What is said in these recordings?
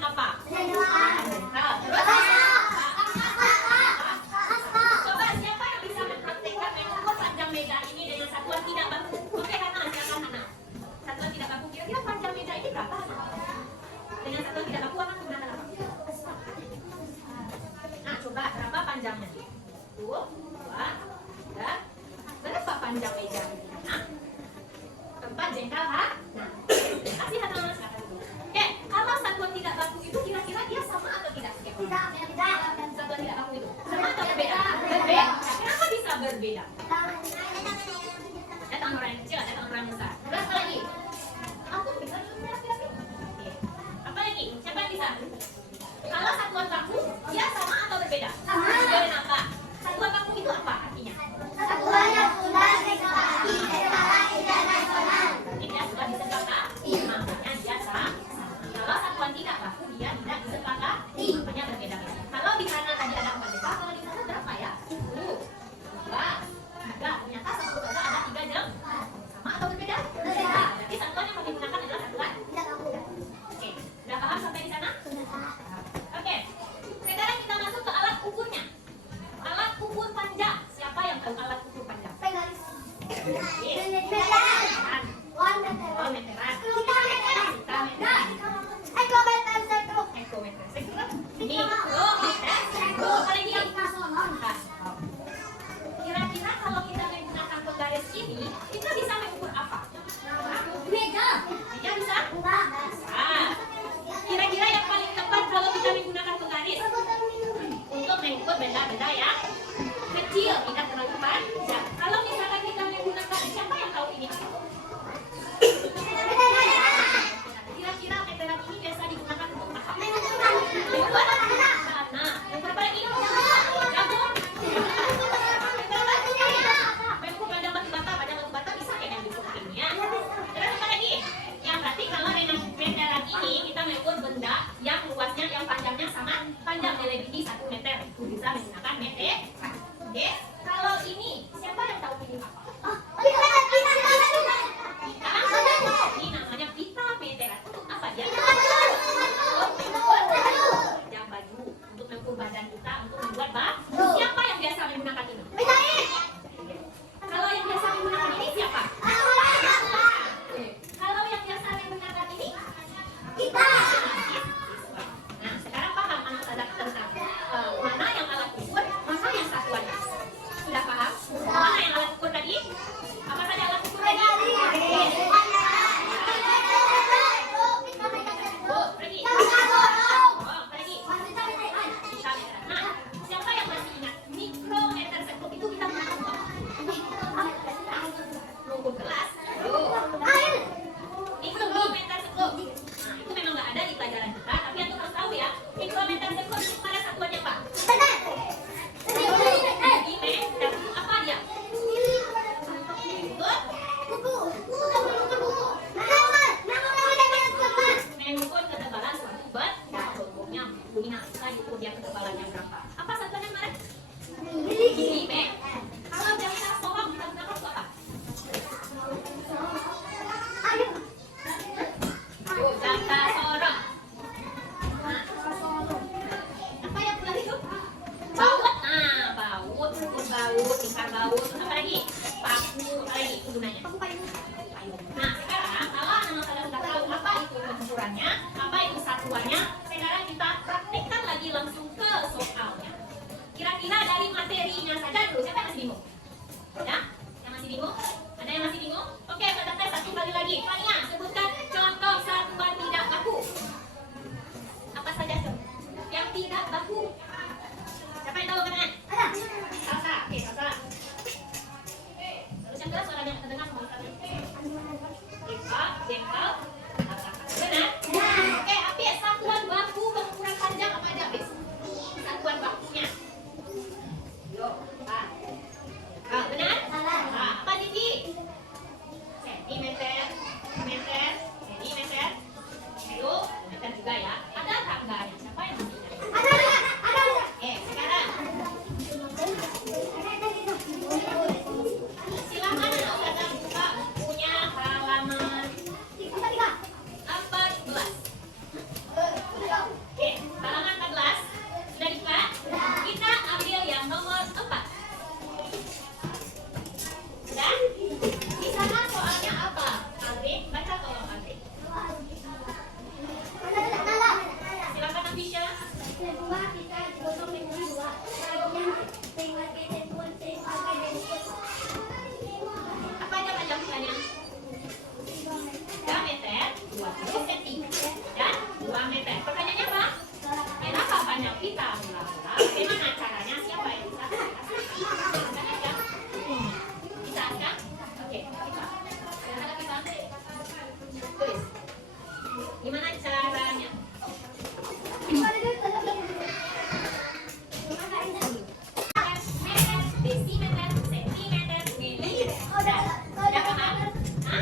dengan apa? Jengkal. Terus? Coba siapa yang bisa mempraktikkan mengukur panjang meja ini dengan satuan tidak baku? Oke, Hana, silakan Hana. Satuan tidak baku, kira-kira panjang meja ini berapa? Dengan satuan tidak baku, Hana menggunakan apa? Nah, coba berapa panjangnya? 1, 2, 3. Berapa panjang meja ini? Nah, 4 jengkal, ha? Nah, kasih Hana, silakan dulu. Oke, kalau satuan tidak baku itu kira-kira dia sama atau tidak? Satuan tidak baku itu sama atau berbeda? Berbeda. Kenapa bisa berbeda? Ada tangan orang yang kecil, ada tangan orang yang besar. Terus apa lagi? Aku bisa kira-kira. Oke. Apa lagi? Siapa yang bisa? Kalau satuan baku, dia sama atau berbeda? Sama. Kenapa? Satuan baku itu apa artinya? Berarti dia sudah disepakati. Makanya dia sama. Kalau satuan tidak baku, dia tidak disepakati. Makanya berbeda. Kalau di sana tadi ada 4 jengkal, kalau di sana berapa ya? 1, 2, 3. Ternyata satu kata ada 3 jengkal. Sama atau berbeda? Berbeda. Jadi satuan yang kami gunakan adalah satuan. Oke, sudah paham sampai di sana? Oke, sekarang kita masuk ke alat ukurnya. Alat ukur panjang. Siapa yang tahu alat ukur panjang? Oh, meteran. Ekometer. Apa lagi? Kira-kira kalau kita menggunakan penggaris ini, kita bisa mengukur apa? Meja bisa? Bisa. Kira-kira yang paling tepat kalau kita menggunakan penggaris untuk mengukur benda-benda yang kecil, tidak terlalu panjang. Kalau misalkan kita menggunakan, siapa yang tahu ini? Kira-kira meteran ini biasa digunakan untuk apa? Mengukur tanah. Mengukur apa lagi? Jagung. Mengukur padang batu bata bisa dengan diukur ini ya. Terus apa lagi? Yang berarti kalau dengan meteran ini kita mengukur benda yang luasnya, yang panjangnya sama panjang melebihi 1 meter, itu bisa menggunakan meteran. Oke, kalau ini siapa yang tahu ini apa? Ini namanya pita meteran. Untuk apa dia? Panjang baju, untuk mengukur badan kita, untuk membuat baju. Siapa yang biasa menggunakan ini? Kalau yang biasa menggunakan ini siapa? Kalau yang biasa menggunakan ini? Kita. Nah, sekarang paham anak sadar tentang mana yang alat ukur, mana yang satuannya. Sudah paham? Mana yang alat ukur tadi? Apa saja alat ukur tadi? Pergi. Pergi. Nah, siapa yang masih ingat mikrometer sekop itu kita gunakan untuk apa? Mengukur gelas. Mikrometer sekop. Nah, itu memang nggak ada di pelajaran kita, tapi yang harus tahu ya, mikrometer sekop itu pada satuannya apa? Milimeter. Apa dia? Mengukur ketebalan suatu benda. Contohnya bunga, kita diukur dia ketebalannya berapa? Apa satuannya kemarin? Milimeter. Kalau jangka sorong kita gunakan untuk apa? Jangka sorong. Nah, apa yang bulan itu? Baut. Nah, baut, ukur baut, lingkar baut, apa lagi? Paku, apa lagi itu gunanya? Payung. Nah, sekarang kalau anak-anak sudah tahu apa itu ukurannya, apa itu satuannya, sekarang kita praktikkan lagi langsung ke soalnya. Kira-kira dari materinya saja dulu, siapa yang masih bingung? Ya? Yang masih bingung? Ada yang masih bingung? Oke, kita tes satu kali lagi. Fania, sebutkan contoh satuan tidak baku. Apa saja tuh? Yang tidak baku. Siapa yang tahu kan? Salsa. Oke, salsa. Terus yang keras suaranya terdengar sama sekali. Jengkal. Benar? Oke, Api, satuan baku pengukuran panjang apa aja, Api? Satuan bakunya. Yo, Pak. Benar? Apa, Didi? Sentimeter, meter, sentimeter. Ayo, meter juga ya. Ada tak enggaknya? Siapa yang masih ingat? Ada. Sekarang Apa aja panjangnya? 3 meter 20 cm dan 2 meter. Pertanyaannya apa? Berapa panjang pita mula-mula? Bagaimana caranya? Siapa yang bisa? Bisa kan? Oke, bisa. Silakan kita tulis. Gimana caranya? Desimeter, sentimeter, milimeter. Sudah paham? Hah?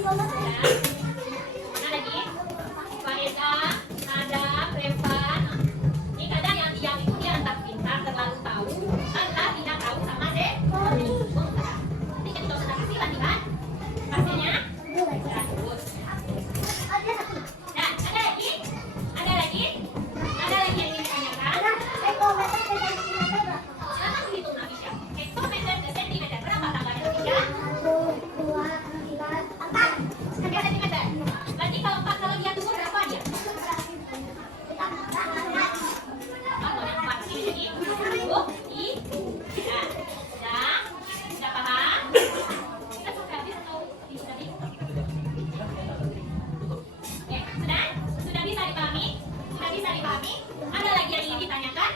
Kilometer, mana lagi? Faedah, nada, Revan. Ini kadang yang diam itu dia entah pintar, terlalu tahu, entah tidak tahu sama deh. Nanti jadi kalau sudah kasih latihan, hasilnya bagus. Nah, ada lagi? Ada lagi? Ada lagi yang ingin ditanyakan? Silakan dihitung Nafisya. Hektometer ke sentimeter berapa tambahnya Nafisya? 3 sentimeter. Berarti kalau 4 kalau dia tunggu berapa dia? Kalau yang 4 ini jadi 10. Sudah paham? Kita sudah habis atau sudah habis? Oke, sudah bisa dipahami? Sudah bisa dipahami? Ada lagi yang ingin ditanyakan?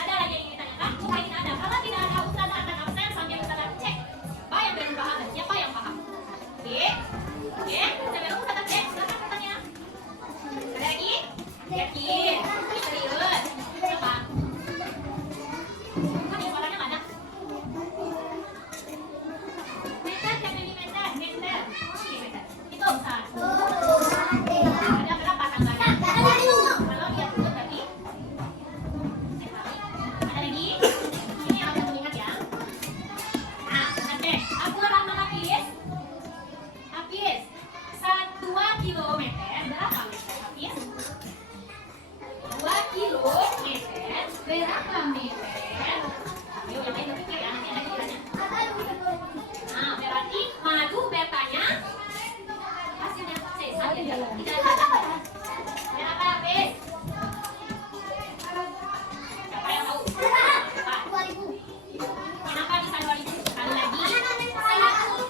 Ada lagi yang ingin ditanyakan? Mungkin ada. Kalau tidak ada, Ustazah akan absen sambil Ustazah cek. Siapa yang belum paham dan siapa yang paham? Oke? Oke? Sambil Ustazah cek. Silakan bertanya. Ada lagi? Yakin? Serius? Apa? Kok di suaranya nggak ada? Meter ke milimeter? Meter? Milimeter. Itu satu. Ada berapa tambahnya? Kalau dia turun berarti ada lagi? Ini yang harus diingat ya. Nah, oke. Aku lama Hafiz. Hafiz. 2 kilometer berapa meter Hafiz? 2 kilometer berapa meter? Ayo yang lain berpikir ya, nanti ada kiranya. Nah, berarti Madu bertanya hasilnya saya tidak ada. Berapa Hafiz? Siapa yang tahu? Kenapa bisa 2000? Sekali lagi, 1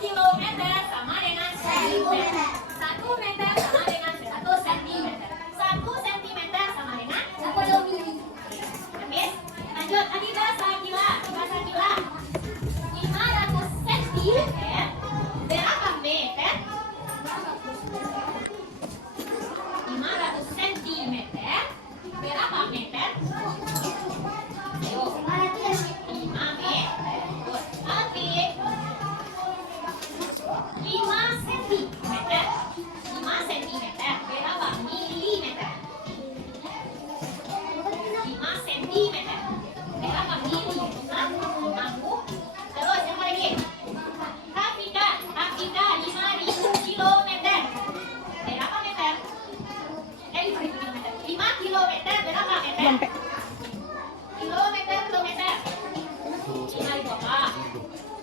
kilometer sama dengan 1000 meter. 1 meter sama dengan 100 sentimeter. 1 sentimeter sama dengan 10 mili. Habis? Lanjut, tadi bahasa gila. 500 sentimeter berapa meter? 500 sentimeter berapa meter? Ayo. 5 meter. Oke. 5 sentimeter. 5 sentimeter berapa milimeter? 5 sentimeter berapa milimeter? Terus yang lagi. Hafika 5.000 kilometer berapa meter? 5.000 kilometer. 5 kilometer berapa meter? Kilometer. 5.000 apa?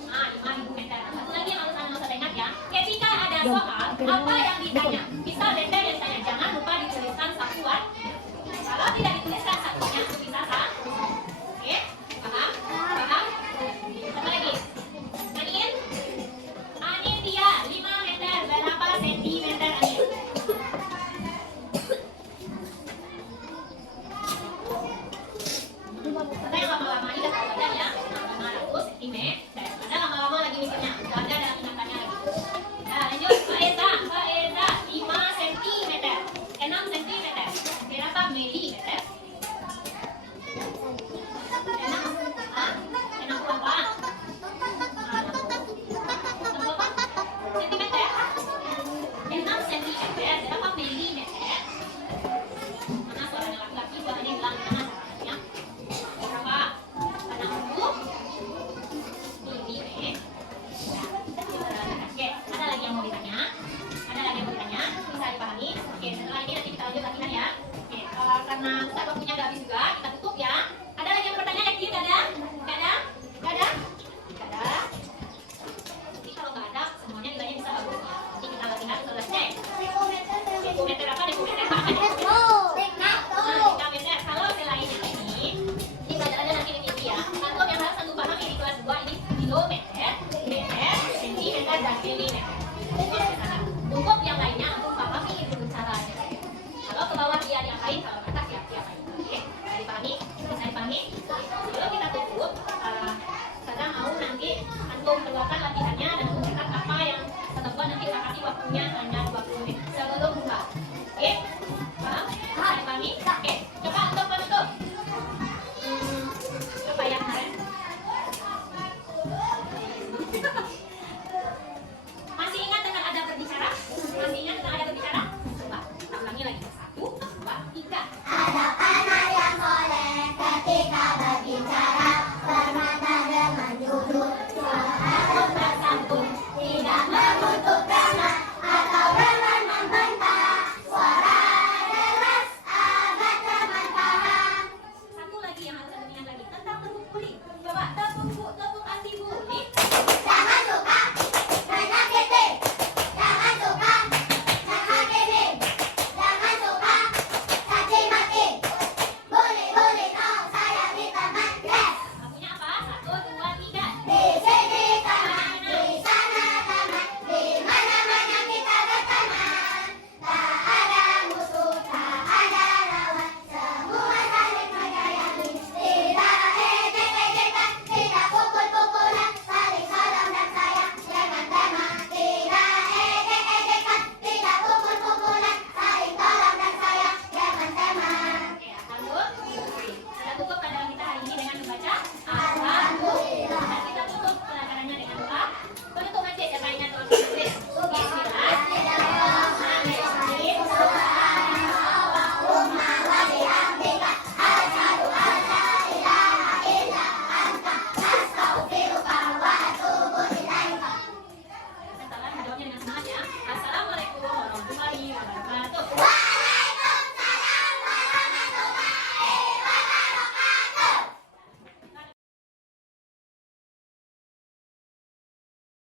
5.000 meter. Satu lagi yang harus Anda ingat ya. Ketika ada soal, apa yang ditanya? Bisa meter yang ditanya. Jangan lupa dituliskan satuan. Kalau tidak dituliskan satuannya, bisa kan? Oke? Paham? Paham? Satu lagi. Anin dia 5 meter berapa sentimeter Anin? Kita yang lama-lama ini udah tahu ya. 500 sentimeter. Ada lama-lama lagi mikirnya. Ada dalam ingatannya lagi. Nah, lanjut. Faedah 5 hati-hati.